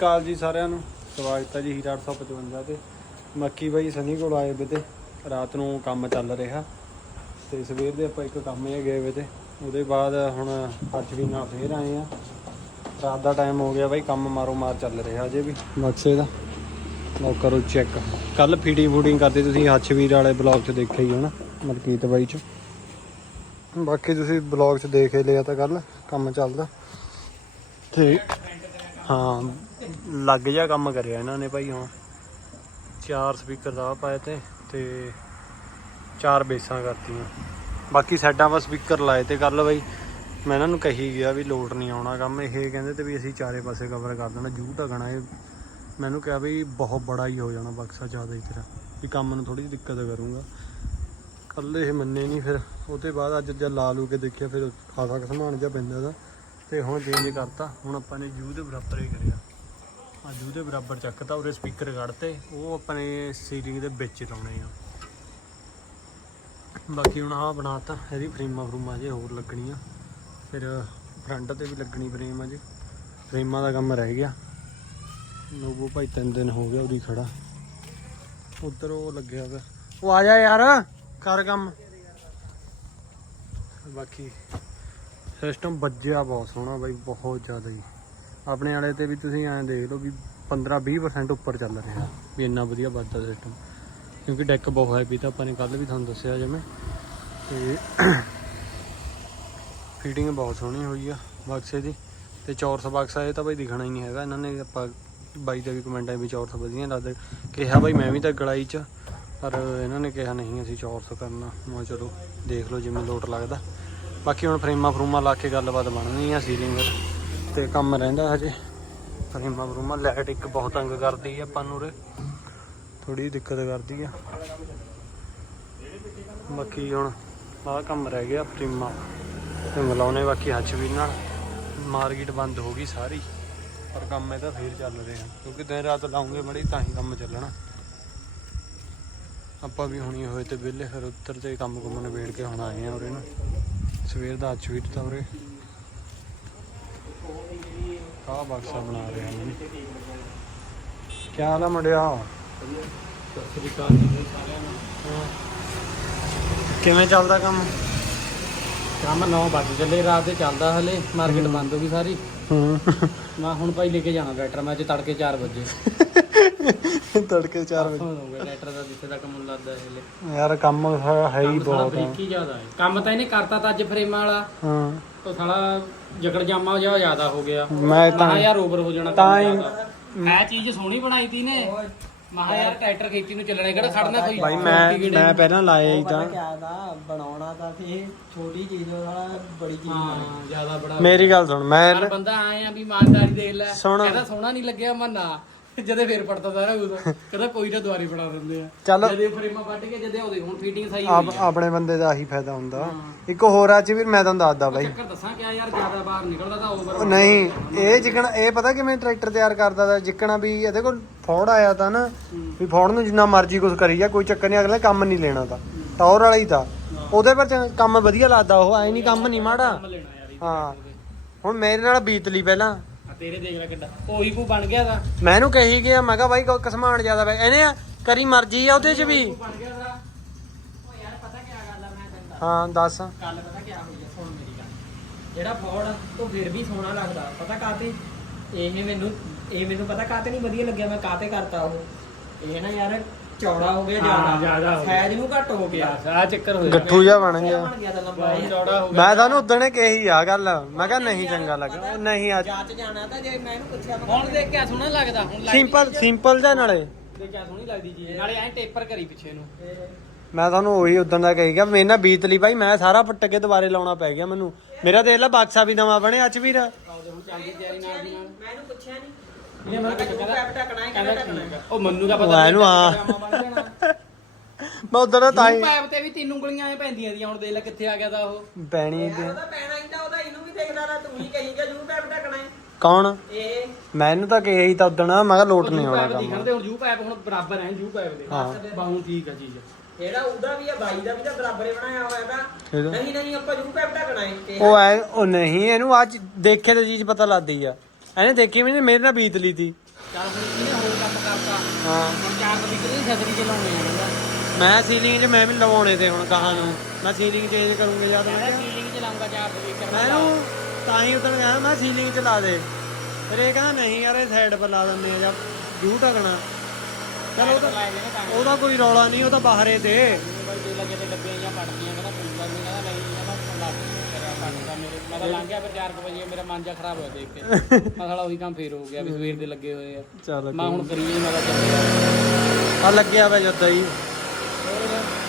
ਕਾਲ ਜੀ ਸਾਰਿਆਂ ਨੂੰ। ਸਵਾਗਤ ਹੈ ਜੀ ਹੀਰਾ 855 ਤੇ। ਮੱਕੀ ਬਾਈ ਸਨੀ ਕੋਲ ਆਏ ਵੇ ਤੇ। ਰਾਤ ਨੂੰ ਕੰਮ ਚੱਲ ਰਿਹਾ। ਤੇ ਸਵੇਰ ਦੇ ਆਪਾਂ ਇੱਕ ਕੰਮ ਹੀ ਗਏ ਵੇ ਤੇ। ਉਹਦੇ ਬਾਅਦ ਹੁਣ ਅੱਜ ਵੀ ਨਾਲ ਫੇਰ ਆਏ ਆ। ਰਾਤ ਦਾ ਟਾਈਮ ਹੋ ਗਿਆ ਬਾਈ, ਕੰਮ ਮਾਰੋ ਮਾਰ ਚੱਲ ਰਿਹਾ ਅਜੇ ਵੀ। ਮਕਸੇ ਦਾ। ਲਓ ਕਰੋ ਚੈੱਕ ਕੱਲ ਫੀਡਿੰਗ ਫੂਡਿੰਗ ਕਰਦੇ ਤੁਸੀਂ ਹੱਛਵੀਰ ਵਾਲੇ ਬਲੌਗ 'ਚ ਦੇਖਿਆ ਹੀ ਹੋਣਾ, ਮਲਕੀਤ ਬਾਈ 'ਚ। ਬਾਕੀ ਤੁਸੀਂ ਬਲੌਗ 'ਚ ਦੇਖ ਹੀ ਲਿਆ ਤਾਂ ਕੱਲ, ਕੰਮ ਚੱਲਦਾ। ਤੇ ਹਾਂ ਲੱਗ ਜਾ ਕੰਮ ਕਰਿਆ ਇਹਨਾਂ ਨੇ ਭਾਈ ਹੁਣ। ਚਾਰ ਸਪੀਕਰ ਦਾ ਪਾਏ ਤੇ ਤੇ ਚਾਰ ਬੇਸਾਂ ਕਰਤੀਆਂ। ਬਾਕੀ ਸਾਈਡਾਂ 'ਵਾ ਸਪੀਕਰ ਲਾਏ ਤੇ ਕੱਲ ਬਾਈ ਮੈਂ ਇਹਨਾਂ ਨੂੰ ਕਹੀ ਗਿਆ ਵੀ ਲੋਡ ਨਹੀਂ ਆਉਣਾ ਕੰਮ। ਇਹ ਕਹਿੰਦੇ ਤੇ ਵੀ ਅਸੀਂ ਚਾਰੇ ਪਾਸੇ ਕਵਰ ਕਰ ਦੇਣਾ, ਜੂ ਢਕਣਾ ਇਹ। ਮੈਨੂੰ ਕਿਹਾ ਵੀ ਬਹੁਤ ਬੜਾ ਹੀ ਹੋ ਜਾਣਾ ਬਕਸਾ ਜ਼ਿਆਦਾ ਹੀ ਤੇਰਾ ਵੀ ਕੰਮ ਨੂੰ ਥੋੜੀ ਜਿਹੀ ਦਿੱਕਤ ਕਰੂੰਗਾ। ਕੱਲ ਇਹ ਮੰਨੇ ਨਹੀਂ ਫਿਰ। ਉਹਦੇ ਬਾਅਦ ਅੱਜ ਜਦ ਲਾ ਲੂ ਕੇ ਦੇਖਿਆ ਫਿਰ ਖਾਸਾ ਕੁ ਸਮਾਨ ਜਿਹਾ ਪੈਂਦਾ ਦਾ ਤੇ ਹੁਣ ਚੇਂਜ ਕਰਤਾ। ਹੁਣ ਆਪਾਂ ਨੇ ਜੂ ਦੇ ਬਰਾਬਰ ਹੀ ਕਰਿਆ। ਅੱਜ ਉਹਦੇ ਦੇ ਬਰਾਬਰ ਚੱਕਤਾ, ਉਹਦੇ ਸਪੀਕਰ ਕੱਢਤੇ ਉਹ ਆਪਣੇ ਸੀਲਿੰਗ ਦੇ ਵਿੱਚ ਲਾਉਣੇ ਆ। ਬਾਕੀ ਹੁਣ ਆਹ ਬਣਾਤਾ, ਇਹਦੀ ਫਰੇਮਾਂ ਫਰੂਮਾਂ ਜੇ ਹੋਰ ਲੱਗਣੀਆਂ। ਫਿਰ ਫਰੰਟ ਤੇ ਵੀ ਲੱਗਣੀ ਫਰੇਮ ਅਜੇ। ਫਰੇਮਾਂ ਦਾ ਕੰਮ ਰਹਿ ਗਿਆ। ਲੋਗੋ ਭਾਈ ਤਿੰਨ ਦਿਨ ਹੋ ਗਿਆ ਉਹਦੀ ਖੜਾ। ਉਧਰ ਉਹ ਲੱਗਿਆ ਵਾ। ਉਹ ਆ ਜਾ ਯਾਰ, ਕਰ ਕੰਮ। ਬਾਕੀ ਸਿਸਟਮ ਵੱਜਿਆ ਬਹੁਤ ਸੋਹਣਾ ਬਾਈ, ਬਹੁਤ ਜ਼ਿਆਦਾ ਹੀ। ਆਪਣੇ ਵਾਲੇ ਤੇ ਵੀ ਤੁਸੀਂ ਐਂ ਦੇਖ ਲਓ ਵੀ 15-20% ਉੱਪਰ ਚੱਲ ਰਿਹਾ। ਵੀ ਇੰਨਾ ਵਧੀਆ ਵੱਧਦਾ ਸਿਸਟਮ ਕਿਉਂਕਿ ਡੈਕ ਬਹੁਤ ਹੈ ਤਾਂ ਆਪਾਂ ਨੇ ਕੱਲ ਵੀ ਤੁਹਾਨੂੰ ਦੱਸਿਆ ਜਿਵੇਂ। ਤੇ ਫੀਡਿੰਗ ਬਹੁਤ ਸੋਹਣੀ ਹੋਈ ਆ ਬਕਸੇ ਦੀ। ਤੇ ਚੌਰਸ ਬਕਸਾ ਇਹ ਤਾਂ ਬਾਈ ਦਿਖਣਾ ਹੀ ਨਹੀਂ ਹੈਗਾ। ਇਹਨਾਂ ਨੇ ਆਪਾਂ ਬਾਈ ਦੇ ਵੀ ਕਮੈਂਟ ਆਇਆ ਵੀ ਚੌਰਸ ਵਧੀਆ ਲੱਗਦਾ। ਕਿਹਾ ਬਾਈ ਮੈਂ ਵੀ ਤਾਂ ਗੜਾਈ ਚ, ਪਰ ਇਹਨਾਂ ਨੇ ਕਿਹਾ ਨਹੀਂ ਅਸੀਂ ਚੌਰਸ ਕਰਨਾ। ਮੈਂ ਚਲੋ ਦੇਖ ਲਓ ਜਿਵੇਂ ਲੋਟ ਲੱਗਦਾ। ਬਾਕੀ ਹੁਣ ਫਰੇਮਾਂ ਫਰੂਮਾਂ ਲਾ ਕੇ ਗੱਲਬਾਤ ਬਣਨੀ ਆ ਸੀਲਿੰਗ ਤੇ ਕੰਮ ਰਹਿੰਦਾ ਹਜੇ। ਫਰੇਮਾਂ ਫਰੂਮਾਂ, ਲਾਈਟ ਇੱਕ ਬਹੁਤ ਤੰਗ ਕਰਦੀ ਆ ਆਪਾਂ ਨੂੰ ਉਰੇ। ਥੋੜੀ ਦਿੱਕਤ ਕਰਦੀ ਆ। ਬਾਕੀ ਹੁਣ ਆਹ ਕੰਮ ਰਹਿ ਗਿਆ ਫਰੇਮਾਂ। ਤੇ ਮਿਲਾਉਣੇ ਬਾਕੀ ਹੱਚ ਵੀ ਨਾਲ। ਮਾਰਕੀਟ ਬੰਦ ਹੋ ਗਈ ਸਾਰੀ। ਪਰ ਕੰਮ ਇਹਦਾ ਫੇਰ ਚੱਲ ਰਿਹਾ। ਕਿਉਂਕਿ ਦਿਨ ਰਾਤ ਲਾਉਂਗੇ ਮੜੀ, ਤਾਂ ਹੀ ਕੰਮ ਚੱਲਣਾ। ਆਪਾਂ ਵੀ ਹੁਣੀ ਹੋਏ ਤੇ ਵਿਹਲੇ, ਫਿਰ ਉੱਤਰ ਤੇ ਕੰਮ ਕੁਮ ਨਿਬੇੜ ਕੇ ਹੁਣ ਆਏ ਆ ਉਰੇ ਨੂੰ। ਸਵੇਰ ਦਾ ਅੱਜ ਵੀ ਤਾਂ ਉਰੇ। ਆਹ ਬਕਸਾ ਬਣਾ ਰਿਹਾ ਮੈਂ। ਕੀ ਹਾਲ ਆ ਮੁੰਡਿਆ ਕਿਵੇਂ ਚੱਲਦਾ ਕੰਮ? ਕੰਮ 9 ਵਜੇ ਚੱਲੇ ਰਾਤ ਦੇ ਚੱਲਦਾ ਹਲੇ ਮਾਰਕੀਟ ਬੰਦ ਹੋ ਗਈ ਸਾਰੀ। ਹੂੰ। ਮੈਂ ਹੁਣ ਭਾਈ ਲੈ ਕੇ ਜਾਣਾ ਟਰੈਕਟਰ ਮੈਂ ਅੱਜ ਤੜਕੇ 4 ਵਜੇ। ਤੜਕੇ 4 ਵਜੇ। ਹੋ ਗਿਆ ਟਰੈਕਟਰ ਦਾ ਜਿੱਥੇ ਤੱਕ ਮੈਨੂੰ ਲੱਗਦਾ ਹਲੇ। ਯਾਰ ਕੰਮ ਹੈ ਹੈ ਹੀ ਬਹੁਤ ਬਰੀਕੀ ਜ਼ਿਆਦਾ ਹੈ। ਕੰਮ ਤਾਂ ਇਹਨੇ ਕਰਤਾ ਤਾਂ ਅੱਜ ਫਰੇਮਾਂ ਵਾਲਾ। ਹਾਂ। ਉਹ ਸਾਲਾ ਜਕੜ ਜਾਮਾ ਜਿਹਾ ਜ਼ਿਆਦਾ ਹੋ ਗਿਆ। ਮੈਂ ਤਾਂ ਮਹਾ ਯਾਰ ਓਵਰ ਹੋ ਜਾਣਾ ਤਾਂ ਹੀ- ਮੈਂ ਚੀਜ਼ ਸੋਹਣੀ ਬਣਾਈ ਤੀ ਨੇ। ਮਹਾ ਯਾਰ ਟਰੈਕਟਰ ਖੇਤੀ ਨੂੰ ਚੱਲਣਾ ਕਿਹੜਾ ਖੜਨਾ ਕੋਈ? ਭਾਈ ਮੈਂ ਮੈਂ ਪਹਿਲਾਂ ਲਾਇਆ ਹੀ ਤਾਂ। ਕਿਆ ਦਾ ਬਣਾਉਣਾ ਤਾਂ ਸੀ ਛੋਟੀ ਚੀਜ਼ ਵਾਲਾ ਬੜੀ ਚੀਜ਼ ਹਾਂ ਜ਼ਿਆਦਾ ਬੜਾ। ਮੇਰੀ ਗੱਲ ਸੁਣ ਮੈਂ ਬੰਦਾ ਆਏ ਆ ਵੀ ਇਮਾਨਦਾਰੀ ਦੇਖ ਲੈ। ਸੁਣ। ਸੋਹਣਾ ਨਹੀਂ ਲੱਗਿਆ ਮੈਂ ਨਾ ਜਦੇ ਫੇਰ ਪੜਦਾ ਸਾਰਾ ਉਦੋਂ ਕਹਿੰਦਾ ਕੋਈ ਨਾ ਦੁਆਰੀ ਬਣਾ ਦਿੰਦੇ ਆ। ਚੱਲ। ਜਦੇ ਫਰੇਮਾਂ ਵੱਢ ਕੇ ਜਦੇ ਉਹਦੇ ਹੁਣ ਫੀਟਿੰਗ ਸਹੀ ਆਪ ਹੋਈ ਆ। ਆਪਣੇ ਬੰਦੇ ਦਾ ਆਹੀ ਫਾਇਦਾ ਹੁੰਦਾ। ਇੱਕ ਹੋਰ ਆ ਚ ਵੀ ਮੈਂ ਤੁਹਾਨੂੰ ਦੱਸਦਾ ਬਾਈ। ਚੱਕਰ ਦੱਸਾਂ ਕਿਆ ਯਾਰ ਜ਼ਿਆਦਾ ਬਾਹਰ ਨਿਕਲਦਾ ਤਾਂ ਓਵਰ ਉਹ ਨਹੀਂ ਇਹ ਜਿਕਣਾ ਇਹ ਪਤਾ ਕਿਵੇਂ ਟਰੈਕਟਰ ਤਿਆਰ ਕਰਦਾ ਦਾ ਜਿਕਣਾ ਵੀ ਇਹਦੇ ਕੋਲ ਫੋੜ ਆਇਆ ਤਾਂ ਨਾ ਵੀ ਫੋੜ ਨੂੰ ਜਿੰਨਾ ਮਰਜ਼ੀ ਕੁਝ ਕਰੀ ਜਾ ਕੋਈ ਚੱਕਰ ਨਹੀਂ ਅਗਲੇ ਕੰਮ ਨਹੀਂ ਲੈਣਾ ਤਾਂ। ਟੌਰ ਵਾਲਾ ਹੀ ਤਾਂ। ਉਹਦੇ ਪਰ ਚੰਗਾ- ਕੰਮ ਵਧੀਆ ਲੱਗਦਾ ਉਹ ਐ ਨਹੀਂ ਕੰਮ ਨਹੀਂ ਮਾੜਾ। ਲੈਣਾ ਯਾਰ ਇਹ। ਹਾਂ। ਹੁਣ ਮੇਰੇ ਨਾਲ ਬੀਤ ਲਈ ਪਹਿਲਾਂ। ਤੇਰੇ ਦੇਖ ਲੈ ਕਿੱਡਾ। ਉਹੀ ਕੋ ਬਣ ਗਿਆ ਦਾ ਮੈਂ ਇਹਨੂੰ ਕਹੀ ਗਿਆ ਮੈਂ ਕਿਹਾ ਬਾਈ ਕਸਮਾਨ ਜ਼ਿਆਦਾ ਪੈ ਇਹਨੇ ਕਰੀ ਮਰਜ਼ੀ ਆ ਉਹਦੇ ਚ ਵੀ। ਬਣ ਗਿਆ ਦਾ ਉਹ ਯਾਰ ਪਤਾ ਕਿਆ ਗੱਲ ਆ ਮੈਂ ਕਹਿੰਦਾ ਹਾਂ ਦੱਸ। ਕੱਲ ਪਤਾ ਕਿਆ ਹੋਈ ਆ ਸੁਣ ਮੇਰੀ ਗੱਲ। ਜਿਹੜਾ ਫੋਰਡ ਉਹ ਫਿਰ ਵੀ ਸੋਹਣਾ ਲੱਗਦਾ। ਪਤਾ ਕਾਤੇ ਇਹ ਮੈਨੂੰ ਇਹ ਮੈਨੂੰ ਪਤਾ ਕਾਤੇ ਨਹੀਂ ਵਧੀਆ ਲੱਗਿਆ ਮੈਂ ਕਾਤੇ ਕਰਤਾ ਉਹ? ਇਹ ਨਾ ਯਾਰ ਚੌੜਾ ਹੋ ਗਿਆ ਹਾਂ, ਜ਼ਿਆਦਾ। ਹੋ ਗਿਆ। ਸਾਈਜ਼ ਨੂੰ ਘੱਟ ਹੋ ਗਿਆ। ਆ ਚੱਕਰ ਹੋਇਆ ਗੱਠੂ ਜਿਹਾ ਬਣ ਗਿਆ। ਬਣ ਗਿਆ ਤਾਂ ਲੰਬਾ ਬਹੁਤ ਚੌੜਾ ਹੋ ਗਿਆ। ਮੈਂ ਤੁਹਾਨੂੰ ਉਦਣੇ ਕਹੀ ਆ ਗੱਲ। ਮੈਂ ਕਿਹਾ ਨਹੀਂ ਚੰਗਾ ਲੱਗਾ। ਉਹ ਨਹੀਂ ਅੱਜ। ਜਾਂਚ ਜਾਣਾ ਤਾਂ ਜੇ ਮੈਂ ਇਹਨੂੰ ਪੁੱਛਿਆ ਮੈਂ ਹੁਣ ਦੇਖ ਕਿਆ ਸੋਹਣਾ ਲੱਗਦਾ। ਹੁਣ ਲੱਗਦੀ ਸਿੰਪਲ ਸਿੰਪਲ ਜਿਹਾ ਨਾਲੇ। ਦੇਖ ਕਿਆ ਸੋਹਣੀ ਲੱਗਦੀ ਚੀਜ਼ ਨਾਲੇ ਐਂ ਟੇਪਰ ਕਰੀ ਪਿੱਛੇ ਨੂੰ। ਮੈਂ ਤੁਹਾਨੂੰ ਉਹੀ ਉਦੋਂ ਦਾ ਕਹੀ ਗਿਆ। ਮੇਰੇ ਨਾਲ ਬੀਤ ਲਈ ਬਾਈ ਮੈਂ ਸਾਰਾ ਪੱਟ ਕੇ ਦੁਬਾਰੇ ਲਾਉਣਾ ਪੈ ਗਿਆ ਮੈਨੂੰ। ਮੇਰਾ ਦੇਖ ਲੈ ਬਾਕਸਾ ਵੀ ਨਵਾਂ ਬਣਿਆ ਅੱਜ ਵੀਰ। ਆਉਂਦੇ ਹੁਣ ਚੱਲਦੀ ਤਿਆਰੀ ਨਾਲ ਦੀ ਨਾਲ ਮੈਂ ਇਹਨੂੰ ਪੁੱਛਿਆ ਨਹੀਂ। ਇਹਨੇ ਮੈਨੂੰ ਮੈਂ ਕਹਿੰਦਾ ਪੈਪ ਢਕਣਾ ਹੈ ਕਹਿੰਦਾ ਕਿਹੜਾ ਢਕਣਾ ਠੀਕ ਆ। ਉਹ ਮੰਨੂ ਦਾ ਉਹ ਪਤਾ ਇਹਨੂੰ ਆ। ਮੈਂ ਉਦੋਂ ਦਾ ਤਾਂ ਹੀ ਪਾਈਪ ਤੇ ਵੀ ਤਿੰਨ ਉਂਗਲੀਆਂ ਐ ਪੈਂਦੀਆਂ ਦੀਆਂ ਹੁਣ ਦੇਖ ਲੈ ਕਿੱਥੇ ਆ ਗਿਆ ਦਾ ਉਹ। ਪੈਣੀ ਤੇ ਉਹਦਾ ਪੈਣਾ ਇੰਦਾ ਉਹਦਾ ਇਹਨੂੰ ਵੀ ਦੇਖਦਾ ਰਾ ਤੂੰ ਹੀ ਕਹੀਂਗਾ ਜੂ ਪੈਪ ਢਕਣਾ ਹੈ। ਕੌਣ? ਇਹ। ਮੈਂ ਇਹਨੂੰ ਤਾਂ ਕਿਹਾ ਹੀ ਤਾਂ ਉਦੋਂ ਮੈਂ ਕਿਹਾ ਲੋਟ ਨਹੀਂ ਆਉਣਾ ਪਾਈਪ ਕੰਮ। ਦਿਖਣ ਦੇ ਹੁਣ ਜੂ ਪਾਈਪ ਹੁਣ ਬਰਾਬਰ ਐ ਜੂ ਪਾਈਪ ਦੇ। ਹਾਂ। ਬਾਹੂ ਠੀਕ ਆ ਚੀਜ਼। ਜਿਹੜਾ ਉਹਦਾ ਵੀ ਆ ਬਾਈ ਦਾ ਵੀ ਤਾਂ ਬਰਾਬਰ ਹੀ ਬਣਾਇਆ ਹੋਇਆ ਤਾਂ। ਇਹਦਾ? ਨਹੀਂ ਨਹੀਂ ਆਪਾਂ ਜੂ ਪੈਪ ਢਕਣਾ ਹੈ। ਤੇ ਉਹ ਐ ਉਹ ਨਹੀਂ ਇਹਨੂੰ ਅੱਜ ਦੇਖੇ ਤੇ ਚੀਜ਼ ਪਤਾ ਲੱਗਦੀ ਆ। ਇਹਨੇ ਦੇਖੀ ਵੀ ਨਹੀਂ ਮੇਰੇ ਨਾਲ ਬੀਤ ਲਈ ਤੀ ਚੱਲ ਹੁਣ ਇਹਨੇ ਹੋਰ ਕੰਮ ਕਰਤਾ। ਹਾਂ। ਹੁਣ ਚਾਰ ਕਦੀ ਕਿਹੜੀ ਛਤਰੀ ਚਲਾਉਣੇ ਆ ਕਹਿੰਦਾ। ਮੈਂ ਸੀਲਿੰਗ 'ਚ ਮੈਂ ਵੀ ਲਵਾਉਣੇ ਤੇ ਹੁਣ ਕਹਾਂ ਨੂੰ। ਮੈਂ ਸੀਲਿੰਗ ਚੇਂਜ ਕਰੂੰਗਾ ਜਦ ਮੈਂ ਕਹਿੰਦਾ ਸੀਲਿੰਗ ਚਲਾਉਂਗਾ ਚਾਰ ਸਪੀਕਰ ਮੈਨੂੰ ਤਾਂ ਹੀ ਉਦੋਂ ਗਿਆ ਮੈਂ ਸੀਲਿੰਗ 'ਚ ਲਾ ਦੇ। ਫਿਰ ਇਹ ਕਹਿੰਦਾ ਨਹੀਂ ਯਾਰ ਇਹ ਸਾਈਡ ਪਰ ਲਾ ਦਿੰਦੇ ਆ ਜਾਂ ਵਿਊ ਟਕਣਾ ਚਲ ਉਹ ਤਾਂ ਲਾਏ ਨੇ ਤਾਂ ਉਹਦਾ ਕੋਈ ਰੌਲਾ ਨਹੀਂ ਉਹ ਤਾਂ ਬਾਹਰੇ ਤੇ। ਬਾਈ ਦੇ ਲੱਗੇ ਤੇ ਡੱਬੀਆਂ ਜਾਂ ਪੜਦੀਆਂ ਕਹਿੰਦਾ ਕੋਈ ਗੱਲ ਨਹੀਂ ਕਹਿੰਦਾ ਨਹੀਂ ਕਹਿੰਦਾ ਲੱਗ ਤੇਰਾ ਪੜਦਾ ਮੇਰੇ ਮੈਂ ਤਾਂ ਲੰਘ ਗਿਆ ਫਿਰ 4 ਵਜੇ ਮੇਰਾ ਮਨ ਜਾ ਖਰਾਬ ਹੋਇਆ ਦੇਖ ਕੇ। ਮੈਂ ਸਾਲਾ ਉਹੀ ਕੰਮ ਫੇਰ ਹੋ ਗਿਆ ਵੀ ਸਵੇਰ ਦੇ ਲੱਗੇ ਹੋਏ ਆ। ਚੱਲ ਮੈਂ ਹੁਣ ਕਰੀਏ ਮੈਂ ਤਾਂ ਆ ਲੱਗਿਆ ਵਾ ਜਦਾਂ ਹੀ।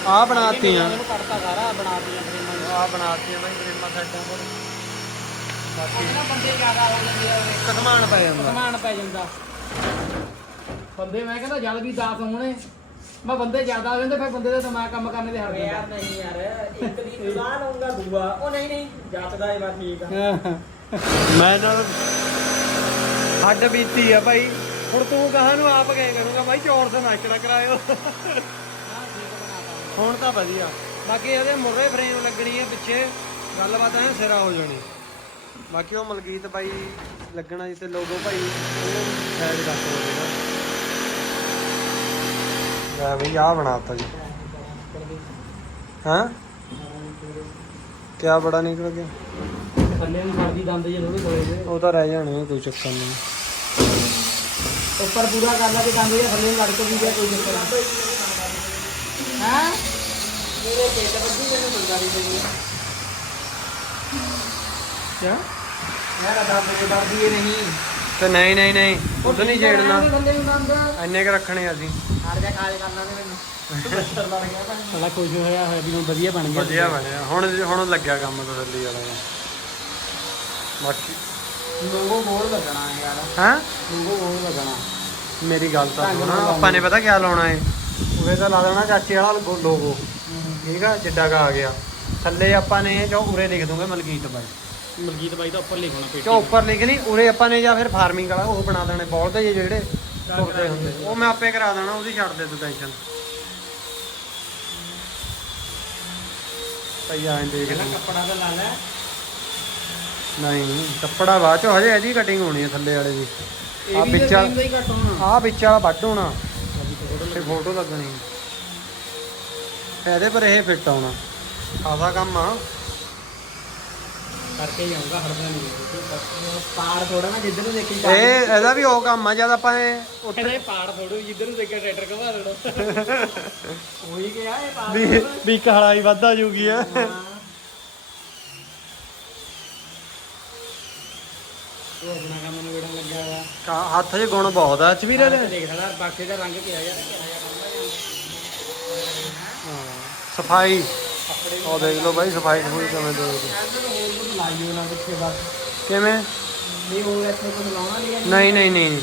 ਆ। ਬਣਾਤੀਆਂ ਇਹਨੂੰ ਕੱਟਤਾ ਸਾਰਾ ਬਣਾਤੀਆਂ ਫਰੇਮਾਂ ਨੂੰ। ਆ ਬਣਾਤੀਆਂ ਬਾਈ ਫਰੇਮਾਂ ਸਾਈਡਾਂ ਪਰ। ਬਾਕੀ ਨਾ ਬੰਦੇ ਜ਼ਿਆਦਾ ਹੋ ਜਾਂਦੇ ਆ ਕਦਮਾਨ ਪੈ ਜਾਂਦਾ। ਸਮਾਨ ਪੈ ਜਾਂਦਾ। ਬੰਦੇ ਮੈਂ ਕਹਿੰਦਾ ਜਦ ਵੀ 10 ਹੋਣੇ। ਮੈਂ ਬੰਦੇ ਜ਼ਿਆਦਾ ਹੋ ਜਾਂਦੇ ਫਿਰ ਬੰਦੇ ਦਾ ਦਿਮਾਗ ਕੰਮ ਕਰਨੇ ਦੇ ਜਾਂਦਾ ਯਾਰ ਨਹੀਂ ਯਾਰ ਇੱਕ ਦੀ ਦੁਕਾਨ ਹੋਊਗਾ ਦੂਆ ਉਹ ਨਹੀਂ ਨਹੀਂ ਜੱਟਦਾ ਇਹ ਬਸ ਠੀਕ ਆ। ਮੈਂ ਨਾਲ ਹੱਡ ਬੀਤੀ ਆ ਭਾਈ। ਹੁਣ ਤੂੰ ਕਹਾਂ ਨੂੰ ਆਪ ਗਏ ਕਰੂੰਗਾ ਭਾਈ ਚੌੜ ਸੇ ਨਾਚੜਾ ਕਰਾਇਓ। ਹੁਣ ਤਾਂ ਵਧੀਆ। ਬਾਕੀ ਇਹਦੇ ਮੁਰਰੇ ਫਰੇਮ ਲੱਗਣੀ ਹੈ ਪਿੱਛੇ ਗੱਲਬਾਤ ਐ ਸਿਰਾ ਹੋ ਜਾਣੀ। ਬਾਕੀ ਉਹ ਮਲਕੀਤ ਭਾਈ ਲੱਗਣਾ ਜਿੱਤੇ ਲੋਗੋ ਭਾਈ ਉਹ ਸਾਈਡ ਕਰ ਜਾਏਗਾ ਲੈ ਬਈ ਆ ਬਣਾਤਾ ਜੀ। ਹਾਂ? ਕਿਆ ਬੜਾ ਨਿਕਲ ਗਿਆ? ਥੱਲੇ ਨੂੰ ਫੜਦੀ ਦੰਦ ਜੇ ਥੋੜੇ ਥੋੜੇ ਜਿਹੇ ਉਹ ਤਾਂ ਰਹਿ ਜਾਣੇ ਕੋਈ ਚੱਕਰ ਨਹੀਂ। ਉੱਪਰ ਪੂਰਾ ਕਰ ਲਾ ਕੇ ਦੰਦ ਜੇ ਥੱਲੇ ਨੂੰ ਲੜ ਕੇ ਵੀ ਗਿਆ ਕੋਈ ਚੱਕਰ ਨਹੀਂ। ਹਾਂ? ਮੇਰੇ ਪੇਟ ਵੱਡੀ ਮੈਨੂੰ ਬੁਲਗਾਰੀ ਪਈ ਹੈ ਕਿਆ ਯਾਰ ਦੰਦ ਜੇ ਵੜਦੀ ਨਹੀਂ। ਤੇ ਨਹੀਂ ਨਹੀਂ ਨਹੀਂ। ਉਦ ਨਹੀਂ ਛੇੜਨਾ। ਥੱਲੇ ਨੂੰ ਦੰਦ। ਇੰਨੇ ਕ ਰੱਖਣੇ ਅਸੀਂ। ਹਰ ਜਾ ਖਾਲੇ ਕਰਨਾ ਨੇ ਮੈਨੂੰ ਸਾਲਾ ਖੁਸ਼ ਹੋਇਆ ਹੋਇਆ ਵੀ ਹੁਣ ਵਧੀਆ ਬਣ ਗਿਆ। ਵਧੀਆ ਬਣਿਆ ਹੁਣ ਹੁਣ ਲੱਗਿਆ ਕੰਮ ਤਸੱਲੀ ਵਾਲਾ। ਦਾ। ਬਾਕੀ ਲੋਗੋ ਹੋਰ ਲੱਗਣਾ ਹੈ ਯਾਰ। ਹਾਂ? ਲੋਗੋ ਹੋਰ ਲੱਗਣਾ। ਮੇਰੀ ਗੱਲ ਤਾਂ ਸੁਣ। ਆਪਾਂ ਨੇ ਪਤਾ ਕਿਆ ਲਾਉਣਾ ਏ? ਉਰੇ ਤਾਂ ਲਾ ਦੇਣਾ ਚਾਚੇ ਵਾਲਾ ਲੋਗੋ। ਠੀਕ ਆ? ਜਿੱਡਾ ਕਾ ਆ ਗਿਆ। ਥੱਲੇ ਆਪਾਂ ਨੇ ਜੋ ਉਰੇ ਲਿਖ ਦੂੰਗੇ ਮਲਕੀਤ ਬਾਈ। ਮਲਕੀਤ ਬਾਈ ਦਾ ਉੱਪਰ ਲਿਖਣਾ ਪੇਟੀ ਜੋ ਉੱਪਰ ਲਿਖਣੀ ਉਰੇ ਆਪਾਂ ਨੇ ਜਾਂ ਫਿਰ ਫਾਰਮਿੰਗ ਵਾਲਾ ਉਹ ਬਣਾ ਦੇਣੇ ਬੋਲਦੇ ਜੇ ਜਿਹੜੇ ਤੁਰਦੇ ਹੁੰਦੇ। ਉਹ ਮੈਂ ਆਪੇ ਕਰਾ ਦੇਣਾ ਉਹਦੀ ਛੱਡ ਦੇ ਤੂੰ ਟੈਨਸ਼ਨ ਭਈ ਆਂ ਦੇਖ ਲੈ ਕੱਪੜਾ ਤਾਂ ਲਾ ਲੈ। ਨਹੀਂ ਕੱਪੜਾ ਬਾਅਦ ਚ ਹਜੇ ਇਹਦੀ ਕਟਿੰਗ ਹੋਣੀ ਹੈ ਥੱਲੇ ਵਾਲੇ ਦੀ। ਆ ਵਿੱਚ ਦਾ ਆ ਵਿੱਚ ਵਾਲਾ ਵੱਢ ਹੋਣਾ। ਤੇ ਫੋਟੋ ਲੱਗਣੀ। ਇਹਦੇ ਪਰ ਇਹ ਫਿੱਟ ਆਉਣਾ। ਆਦਾ ਕੰਮ ਆ। ਕਰਕੇ ਜਾਊਂਗਾ ਹੜਦਾ ਨਹੀਂ। ਪਾੜ ਥੋੜਾ ਨਾ ਜਿੱਧਰ ਨੂੰ ਦੇਖੀ ਇਹ ਇਹਦਾ ਵੀ ਉਹ ਕੰਮ ਆ ਜਦ ਆਪਾਂ ਇਹ ਉੱਥੇ ਕਹਿੰਦੇ ਪਾੜ ਥੋੜੋ ਜਿੱਧਰ ਨੂੰ ਦੇਖਿਆ ਟਰੈਕਟਰ ਘਵਾ ਦੇਣਾ। ਉਹੀ ਗਿਆ ਇਹ ਪਾੜ ਵੀ ਵੀ ਕਹਲਾਈ ਵੱਧਾ ਜੂਗੀ ਆ। ਉਹ ਆਪਣਾ ਕੰਮ ਨੂੰ ਵੇੜਨ ਲੱਗਾ ਵਾ। ਕਾ- ਹੱਥ 'ਚ ਗੁਣ ਬਹੁਤ ਆ ਚ ਦੇਖ ਬਾਕੀ ਦਾ ਰੰਗ ਕਿਹਾ ਯਾਰ ਸਫ਼ਾਈ। ਉਹ ਦੇਖ ਲਓ ਬਾਈ, ਸਫ਼ਾਈ ਸਫੂਈ ਕਿਵੇਂ ਦੇ ਲਾਈਓ ਨਾ ਪਿੱਛੇ ਬਸ ਕਿਵੇਂ? ਨਹੀਂ ਉਹ ਇੱਥੇ ਕੁਝ ਲਾਉਣਾ ਨਹੀਂ ਨਹੀਂ ਨਹੀਂ।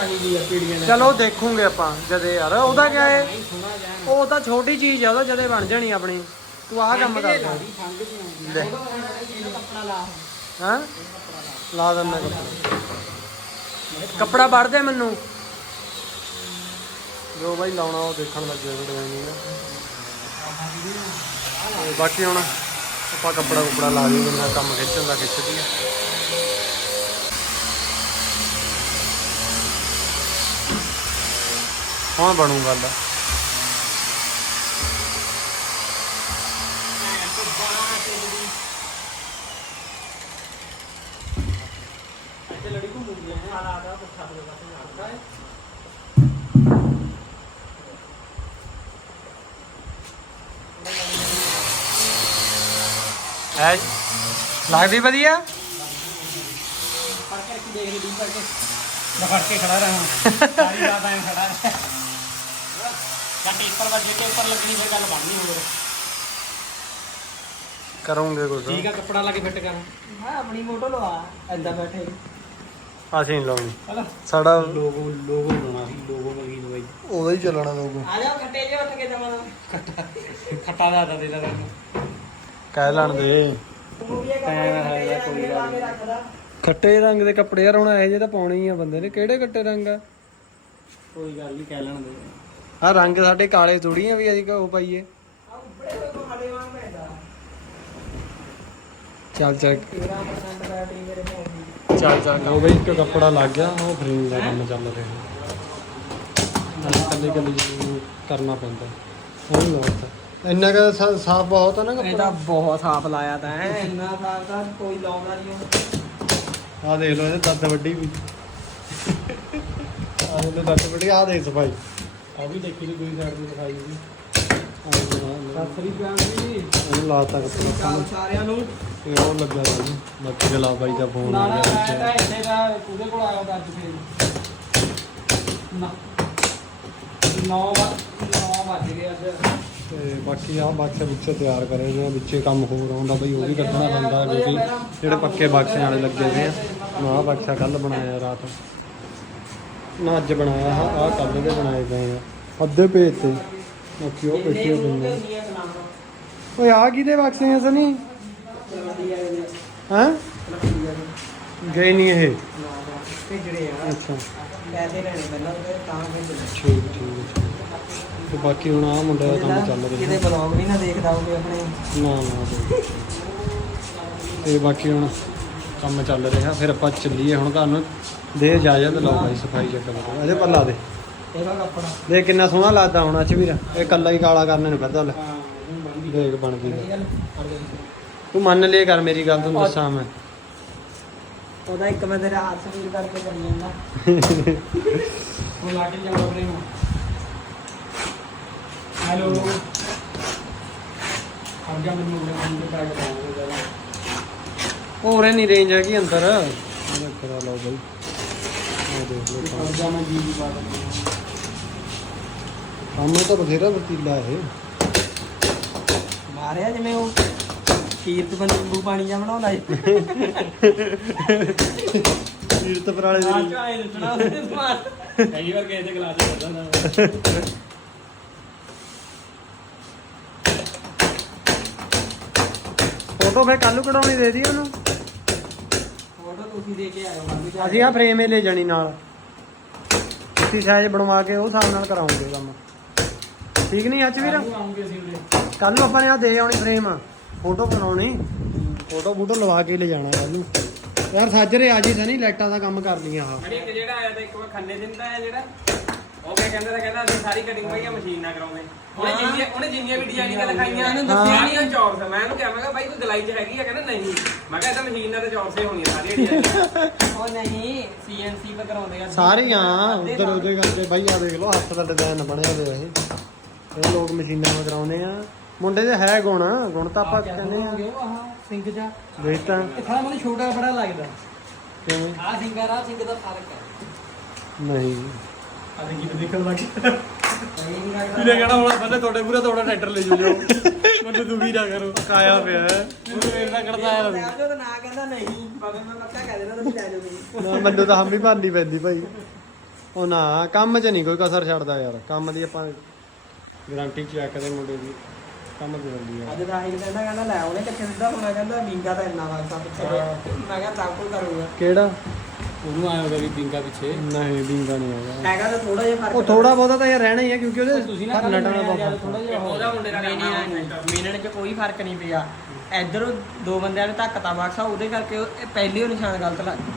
ਨਹੀਂ ਚਲੋ ਦੇਖੂਗੇ ਆਪਾਂ ਜਦੇ ਯਾਰ, ਉਹਦਾ ਕਿਆ ਹੈ ਉਹ ਤਾਂ ਛੋਟੀ ਚੀਜ਼ ਆ, ਉਹਦਾ ਜਦੇ ਬਣ ਜਾਣੀ ਆਪਣੀ। ਤੂੰ ਆਹ ਕੰਮ ਕਰ। ਲਾ। ਲੈ। ਹਾਂ? ਲਾ ਦਿੰਦਾ ਕੱਪੜਾ। ਕੱਪੜਾ ਵੜ ਦੇ ਮੈਨੂੰ। ਜੋ ਬਾਈ ਲਾਉਣਾ, ਉਹ ਦੇਖਣ ਲੱਗੇ ਥੋੜੇ ਨਹੀਂ ਤੇ ਬਾਕੀ ਹੁਣ ਆਪਾਂ ਕੱਪੜਾ ਕੁਪੜਾ ਲਾ ਲਈ ਜਿੰਨਾ ਕੰਮ ਖਿੱਚਣ ਦਾ ਖਿੱਚਦੀ ਆ ਹੁਣ ਬਣੂ ਗੱਲ ਇੱਥੇ ਲੜੀ ਘੁੰਮੂਗੀ ਐ ਆ ਲਾ ਪੁੱਠਾ ਦੇ ਪਾਸੇ ਹੈ ਲੱਗਦੀ ਵਧੀਆ? ਫੜ ਕੇ ਰੱਖੀ ਦੇਖ ਲਈ ਡੀ ਫੜ ਕੇ ਮੈਂ ਫੜ ਕੇ ਖੜਾ ਰਹਾ। ਸਾਰੀ ਰਾਤ ਐਂ ਖੜਾ ਰਹਾ। ਗੱਡੀ ਉੱਪਰ ਵੱਜੇ ਤੇ ਉੱਪਰ ਲੱਗਣੀ ਫਿਰ ਗੱਲ ਬਣਨੀ ਹੋਰ। ਕਰੂੰਗੇ ਕੁਝ ਠੀਕ ਆ ਕੱਪੜਾ ਲਾ ਕੇ ਫਿੱਟ ਕਰ। ਹਾਂ ਆਪਣੀ ਮੋਟੋ ਲਵਾ ਐਦਾਂ ਬੈਠੇ। ਅਸੀਂ ਨੀ ਲਾਉਣੀ। ਹਲਾ। ਸਾਡਾ ਲੋਗੋ ਲੋਗੋ ਲਾਉਣਾ ਸੀ ਲੋਗੋ ਮੰਗੀ ਦਵਾਈ। ਉਹਦਾ ਹੀ ਚੱਲਣਾ ਲੋਗੋ ਆ ਜਾਓ ਖੱਟੇ ਜੇ ਉੱਠ ਕੇ ਦਵਾਂ ਖੱਟਾ ਖੱਟਾ ਦਾ ਦਾ ਦੇ ਦਾ ਕਹਿ ਲੈਣ ਦੇ। ਖੱਟੇ ਰੰਗ ਦੇ ਕੱਪੜੇ ਯਾਰ ਹੁਣ ਇਹੋ ਤਾਂ ਪਾਉਣੇ ਹੀ ਆ ਬੰਦੇ ਨੇ। ਕਿਹੜੇ ਖੱਟੇ ਰੰਗ ਆ? ਕੋਈ ਗੱਲ ਨਹੀਂ ਕਹਿ ਲੈਣ ਦੇ। ਆ ਰੰਗ ਸਾਡੇ ਕਾਲੇ ਥੋੜੀ ਆ ਵੀ ਅਸੀਂ ਉਹ ਪਾਈਏ? ਚੱਲ ਚੱਲ। 13% ਬੈਟਰੀ ਮੇਰੇ ਫੋਨ ਦੀ ਚੱਲ ਚੱਲ। ਉਹ ਬਈ ਇੱਕ ਕੱਪੜਾ ਲੱਗ ਗਿਆ ਉਹ ਫਰੇਮ ਦਾ ਕੰਮ ਚੱਲ ਰਿਹਾ। ਕੱਲੇ ਕੱਲੇ ਕਰਨਾ ਪੈਂਦਾ। ਉਹ ਨਹੀਂ ਲੋਟ ਇੰਨਾ ਕੁ ਸਾਫ਼ ਬਹੁਤ ਆ ਨਾ ਇਹ ਕੱਪੜਾ? ਤਾਂ ਬਹੁਤ ਸਾਫ਼ ਲਾਇਆ ਤਾਂ ਹੈ। ਇੰਨਾ ਸਾਫ਼ ਤਾਂ ਕੋਈ ਲਾਉਂਦਾ ਨਹੀਂ ਆ ਦੇਖ ਲਓ ਇਹਦੇ ਦੰਦ ਵੱਡੀ ਵੀ। ਆ ਇਹਦੇ ਦੰਦ ਵੱਡੀ ਆ ਦੇ ਸਫ਼ਾਈ। ਆ ਵੀ ਦੇਖੀ ਨਹੀਂ ਕੋਈ ਸਾਈਡ ਤੇ ਦਿਖਾਈ ਵੀ ਸਤਿ ਸ੍ਰੀ ਅਕਾਲ ਜੀ। ਉਹਨੂੰ ਲਾਤਾ ਕੱਪੜਾ ਚੱਲ ਸਾਰਿਆਂ ਨੂੰ। ਤੇ ਉਹ ਲੱਗਾ ਰਹੀ ਬਾਕੀ ਗਲਾ ਬਾਈ ਦਾ ਫੋਨ ਆ ਨਾਲਾ ਗਿਆ ਮੈਂ ਤਾਂ ਵਿੱਚ। ਇੱਥੇ ਦਾ ਉਹਦੇ ਕੋਲ ਆਇਆ ਕਰ ਫੇਰ। ਨਾ। 9 9 ਵੱਜ ਗਏ ਅੱਜ। ਤੇ ਬਾਕੀ ਆ ਬਕਸ ਬੁਕਸ ਤਿਆਰ ਕਰੇ ਨੇ ਵਿੱਚੇ ਕੰਮ ਹੋਰ ਆਉਂਦਾ ਬਈ ਉਹ ਵੀ ਕੱਢਣਾ ਪੈਂਦਾ ਕਿਉਂਕਿ ਜਿਹੜੇ ਪੱਕੇ ਬਕਸੇ ਵਾਲੇ ਲੱਗੇ ਹੋਏ ਆ। ਆਹ ਬਕਸਾ ਕੱਲ ਬਣਾਇਆ ਰਾਤ। ਨਾ ਅੱਜ ਬਣਾਇਆ ਆ ਆਹ ਕੱਲ ਦੇ ਬਣਾਏ ਪਏ ਆ। ਅੱਧੇ ਪੇਜ ਤੇ। ਬਾਕੀ ਉਹ ਹੋ ਗਏ ਓਏ ਆ ਕਿਹਦੇ ਬਕਸੇ ਆ ਸਨੀ? ਹਾਂ? ਗਏ ਨਹੀਂ ਇਹ। ਭੇਜਣੇ ਆ। ਅੱਛਾ। ਪੈਸੇ ਲੈਣੇ ਪਹਿਲਾਂ ਤਾਂ ਠੀਕ ਠੀਕ। ਤੇ ਬਾਕੀ ਹੁਣ ਆ ਮੁੰਡੇ ਦਾ ਕੰਮ ਚੱਲ ਕਿਤੇ ਰਿਹਾ ਬਲੌਗ ਵੀ ਨਾ ਦੇਖਦਾ ਹੋਵੇ ਆਪਣੇ। ਨਾ ਨਾ। ਤੇ ਬਾਕੀ ਹੁਣ ਕੰਮ ਚੱਲ ਰਿਹਾ ਫਿਰ ਆਪਾਂ ਚੱਲੀਏ ਹੁਣ ਤੁਹਾਨੂੰ। ਦੇ ਇਜਾਜ਼ਤ ਲਓ ਭਾਈ ਸਫ਼ਾਈ ਚੱਕ ਲਓ ਇਹਦੇ ਪਰ ਲਾ ਦੇ। ਇਹਦਾ ਕੱਪੜਾ ਦੇ ਕਿੰਨਾ ਸੋਹਣਾ ਲੱਗਦਾ ਹੁਣ ਅੱਜ ਵੀਰ ਇਹ ਕੱਲਾ ਹੀ ਕਾਲਾ ਕਰਨੇ ਨੂੰ ਫਿਰਦਾ ਲੈ ਹਾਂ ਹੁਣ ਬਣ ਗਈ। ਦੇਖ ਬਣ ਗਈ। ਇਹ ਗੱਲ ਤੂੰ ਮੰਨ ਲਿਆ ਕਰ ਮੇਰੀ ਗੱਲ ਤੈਨੂੰ ਦੱਸਾਂ ਮੈਂ। ਉਹਦਾ ਇੱਕ ਮੈਂ ਤੇਰਾ ਹੱਥ ਫੀਲ ਕਰਕੇ ਕਰੀ ਜਾਂਦਾ ਉਹ ਲਾ ਕੇ ਆਪਣੇ ਨੂੰ। ਹੈਲੋ। ਆ ਜਾ ਮੈਨੂੰ ਉਹਨੇ ਕੰਮ ਤੇ ਪੈਕ ਲਾਉਂਦੇ ਹੋਰ ਨਹੀਂ ਰੇਂਜ ਹੈਗੀ ਅੰਦਰ। ਇਹਦਾ ਕਰਾ ਲਓ ਬਾਈ। ਆ ਦੇਖ ਲਓ ਕੰਮ। ਆ ਜਾ ਮੈਂ ਜੀ ਦੀ ਬਾਤ ਕੰਮ ਤਾਂ ਬਥੇਰਾ ਵਰਤੀਲਾ ਇਹ। ਮਾਰਿਆ ਜਿਵੇਂ ਉਹ। ਕੀਰਤ ਬੰਦੂ ਪਾਣੀ ਜਾਂ ਬਣਾਉਂਦਾ ਏ ਤੀਰਥਪੁਰ ਵਾਲੇ ਆ ਦੇ ਚਾਹੇ ਦੱਸਣਾ ਉਹਦੇ ਸਮਾਨ ਕਈ ਵਾਰ ਕਿਸੇ ਦੇ ਗਲਾਸ ਚ ਕਰਦਾ ਫੋਟੋ ਫੇ ਕੱਲ ਕਢਾਉਣੀ ਦੇ ਦੀ ਉਹਨੂੰ। ਫੋਟੋ ਤੁਸੀਂ ਦੇ ਕੇ ਆਇਓ ਬਾਕੀ ਤਾਂ- ਅਸੀਂ ਆ ਫਰੇਮ ਹੀ ਲੈ ਜਾਣੀ ਨਾਲ। ਤੁਸੀਂ ਸਾਈਜ਼ ਬਣਵਾ ਕੇ ਉਹ ਹਿਸਾਬ ਨਾਲ ਕਰਾਉਂਗੇ ਕੰਮ। ਠੀਕ ਨਹੀਂ ਅੱਜ ਵੀਰ? ਕੱਲ੍ਹ ਨੂੰ ਆਉਂਗੇ ਅਸੀਂ ਉਰੇ। ਕੱਲ ਨੂੰ ਆਪਾਂ ਨੇ ਆ ਦੇ ਆਉਣੀ ਫਰੇਮ ਫੋਟੋ ਬਣਾਉਣੀ। ਫੋਟੋ ਫੋਟੋ ਲਵਾ ਕੇ ਲੈ ਜਾਣਾ ਕੱਲ ਨੂੰ। ਯਾਰ ਸਾਜਰੇ ਆ ਜੀ ਸਨੀ ਲਾਈਟਾਂ ਦਾ ਕੰਮ ਕਰ ਲੀਆਂ ਆ ਇੱਕ ਜਿਹੜਾ ਆਇਆ ਤਾਂ ਇੱਕ ਵਾਰ ਖੰਨੇ ਦਿੰਦਾ ਹੈ ਜਿਹੜਾ। ਉਹ ਕਿਆ ਕਹਿੰਦਾ ਤਾਂ ਕਹਿੰਦਾ ਅਸੀਂ ਸਾਰੀ ਕਟਿੰਗ ਭਾਈਆ ਮਸ਼ੀਨ ਨਾਲ ਕਰਾਉਂਦੇ। ਉਹਨੇ ਹਾਂ। ਜਿੰਨੀਆਂ ਉਹਨੇ ਜਿੰਨੀਆਂ ਵੀ ਡਿਜ਼ਾਈਨਿੰਗਾਂ ਦਿਖਾਈਆਂ। ਇਹਨੂੰ ਦੱਸਿਆ ਸਾਰੀਆਂ ਚੌਰਸ ਆ। ਮੈਂ ਉਹਨੂੰ ਕਿਹਾ ਮੈਂ ਕਿਹਾ ਬਾਈ ਕੋਈ ਗਲਾਈ ਚ ਹੈਗੀ ਆ? ਕਹਿੰਦਾ ਨਹੀਂ। ਮੈਂ ਕਿਹਾ ਇਹ ਤਾਂ ਮਸ਼ੀਨ ਨਾਲ ਤਾਂ ਚੌਰਸੇ ਹੋਣੀਆਂ ਸਾਰੀਆਂ ਡਿਜ਼ਾਈਨ ਉਹ ਨਹੀਂ ਸੀਐਨਸੀ ਤੇ ਕਰਾਉਂਦੇ ਆ। ਸਾਰੀਆਂ ਉਧਰ ਉਹਦੇ ਕਰਕੇ ਬਾਈ ਆ ਦੇਖ ਲਓ ਹੱਥ ਦਾ ਡਿਜ਼ਾਈਨ ਬਣਿਆ ਹੋਇਆ ਇਹ। ਇਹ ਲੋਕ ਮਸ਼ੀਨਾਂ ਵਿੱਚ ਕਰਾਉਂਦੇ ਆ। ਮੁੰਡੇ ਦੇ ਹੈ ਗੁਣ ਗੁਣ ਤਾਂ ਆਪਾਂ ਕਹਿੰਦੇ ਆ। ਆਹ ਸਿੰਗ ਜਾ। ਦੇਖ ਤਾਂ ਇਹ ਥੋੜਾ ਮੈਨੂੰ ਛੋਟਾ ਬੜਾ ਲੱਗਦਾ। ਕਿਵੇਂ? ਆਹ ਸਿੰਗਰ ਆ ਸਿੰਗ ਦਾ ਫ਼ਰਕ ਹੈ। ਨਹੀਂ। ਅਸੀਂ ਕਿਤੇ ਦੇਖਣ ਲੱਗ ਕਿਹਨੇ ਕਹਿਣਾ ਹੁਣ ਬੰਦੇ ਤੁਹਾਡੇ ਪੂਰਾ ਤੁਹਾਡਾ ਟਰੈਕਟਰ ਲੈ ਜਾਓ ਮੈਨੂੰ ਦੁਖੀ ਨਾ ਕਰੋ। ਕਾਇਆ ਪਿਆ ਹੈ। ਮੈਨੂੰ ਮੇਰੇ ਨਾਲ ਕਰਦਾ ਆਇਆ ਲੈ ਜਾਓ ਤਾਂ ਨਾ ਕਹਿੰਦਾ ਨਹੀਂ ਭਾਵੇਂ ਮੈਂ ਪੱਕਾ ਕਹਿ ਦੇਣਾ ਤੁਸੀਂ ਲੈ ਜਾਓ ਨਹੀਂ ਨਾ ਮੈਨੂੰ ਤਾਂ ਹਮ ਵੀ ਭਰਨੀ ਪੈਂਦੀ ਭਾਈ। ਉਹ ਨਾ ਕੰਮ 'ਚ ਨਹੀਂ ਕੋਈ ਕਸਰ ਛੱਡਦਾ ਯਾਰ। ਕੰਮ ਦੀ ਆਪਾਂ ਗਾਰੰਟੀ ਚੈੱਕ ਦੇ ਮੁੰਡੇ ਦੀ ਕੰਮ ਦੀ ਹੁੰਦੀ ਆ। ਅੱਜ ਰਾਹਿਲ ਕਹਿੰਦਾ ਕਹਿੰਦਾ ਲੈ ਉਹਨੇ ਕਿੱਥੇ ਸਿੱਧਾ ਹੋਣਾ ਕਹਿੰਦਾ ਵਿੰਗਾ ਤਾਂ ਇੰਨਾ ਲੱਗਦਾ ਪਿੱਛੇ ਮੈਂ ਕਿਹਾ ਤਾਂ ਕੋਈ ਕਰੂਗਾ। ਕਿਹੜਾ? ਉਹਨੂੰ ਆਇਆ ਹੋਗਾ ਵੀ ਪਿੰਗਾ ਪਿੱਛੇ। ਨਹੀਂ ਬਿੰਗਾ ਨਹੀਂ ਹੈਗਾ। ਹੈਗਾ ਤਾਂ ਥੋੜਾ ਜਿਹਾ ਫ਼ਰਕ ਉਹ ਥੋੜਾ ਬਹੁਤਾ ਤਾਂ ਯਾਰ ਰਹਿਣਾ ਹੀ ਹੈ ਕਿਉਂਕਿ ਉਹਦੇ ਤੁਸੀਂ ਨਾ ਹਰ ਨਟਾਂ ਦਾ ਥੋੜਾ ਜਿਹਾ ਉਹਦਾ ਮੁੰਡੇ ਦਾ ਕੰਮ ਆ ਮਿਲਣ 'ਚ ਕੋਈ ਫ਼ਰਕ ਨਹੀਂ ਪਿਆ। ਇੱਧਰ ਦੋ ਬੰਦਿਆਂ ਨੇ ਧੱਕਤਾ ਬਕਸਾ ਉਹਦੇ ਕਰਕੇ ਉਹ- ਇਹ ਪਹਿਲੀ ਉਹ ਨਿਸ਼ਾਨ ਗਲਤ ਲੱਗ ਗਿਆ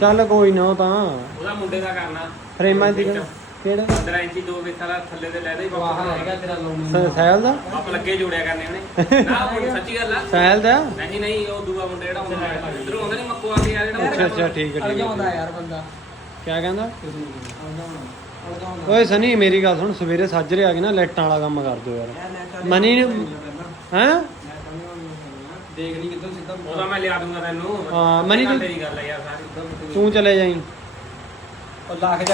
ਚੱਲ ਕੋਈ ਨਾ ਉਹ ਤਾਂ। ਉਹਦਾ ਮੁੰਡੇ ਦਾ ਕਰਨਾ। ਫਰੇਮਾਂ ਦੀ ਗੱਲ- ਕਿਹੜਾ? 15 ਇੰਚੀ ਦੋ ਵੇਖਾਂ ਦਾ ਥੱਲੇ ਦੇ ਲੈਦੇ ਹੀ ਵਾਹ ਬਾਪ ਹੈਗਾ ਤੇਰਾ ਲੋਨ ਸ- ਸਹਿਲ ਦਾ? ਆਪ ਲੱਗੇ ਜੋੜਿਆ ਕਰਨੇ ਉਹਨੇ। ਨਾ ਉਹ ਸੱਚੀ ਗੱਲ ਆ। ਸਹਿਲ ਦਾ? ਨਹੀਂ ਨਹੀਂ ਉਹ ਦੂਆ ਮੁੰਡਾ ਜਿਹੜਾ ਹੁੰਦਾ ਇਧਰੋਂ ਆਉਂਦਾ ਨਹੀਂ ਮੱਕੂ ਆ ਕੇ ਆ ਜਿਹੜਾ ਅੱਛਾ ਅੱਛਾ ਠੀਕ ਹੈ ਠੀਕ ਅਲਝਾਉਂਦਾ ਹੈ ਯਾਰ ਬੰਦਾ। ਕਿਆ ਕਹਿੰਦਾ? ਅਲਝਾਉਂਦਾ ਅਲਝਾਉਂਦਾ ਓਏ ਸਨੀ ਮੇਰੀ ਗੱਲ ਸੁਣ ਸਵੇਰੇ ਸਾਜਰੇ ਆ ਕੇ ਨਾ ਲਾਈਟਾਂ ਵਾਲਾ ਕੰਮ ਕਰ ਦਿਓ ਯਾਰ। ਯਾਰ ਨੈਟ ਮਨੀ ਨੂੰ ਹੈ? ਦੇਖ ਲਈ ਕਿੱਦਾਂ ਸਿੱਧਾ ਉਹਦਾ ਮੈਂ ਲਿਆ ਦੂੰਗਾ ਤੈਨੂੰ। ਹਾਂ, ਮਨੀ ਤੂੰ- ਤੇਰੀ ਗੱਲ ਆ ਯਾਰ ਸਾਰੀ। ਤੂੰ ਚਲੇ ਜਾਈਂ। ਉਹ ਲੱਖ ਜਾ